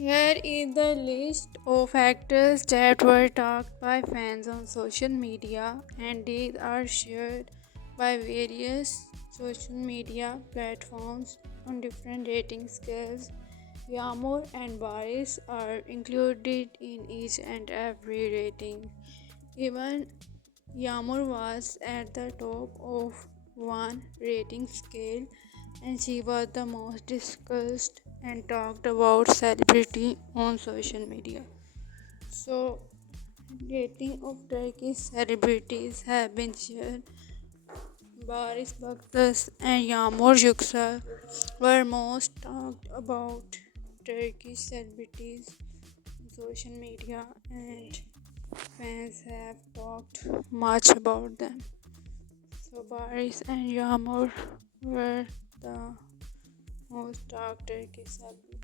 Here is the list of actors that were talked by fans on social media, and these are shared by various social media platforms on different rating scales. Yagmur and Baris are included in each and every rating. Even Yagmur was at the top of one rating scale, and she was the most discussed and talked about celebrity on social media. So, rating of Turkish celebrities have been shared. Baris Baktas and Yagmur Yuksel were most talked about Turkish celebrities on social media, and fans have talked much about them. So Baris and Yagmur were the most talked Turkish celebrities.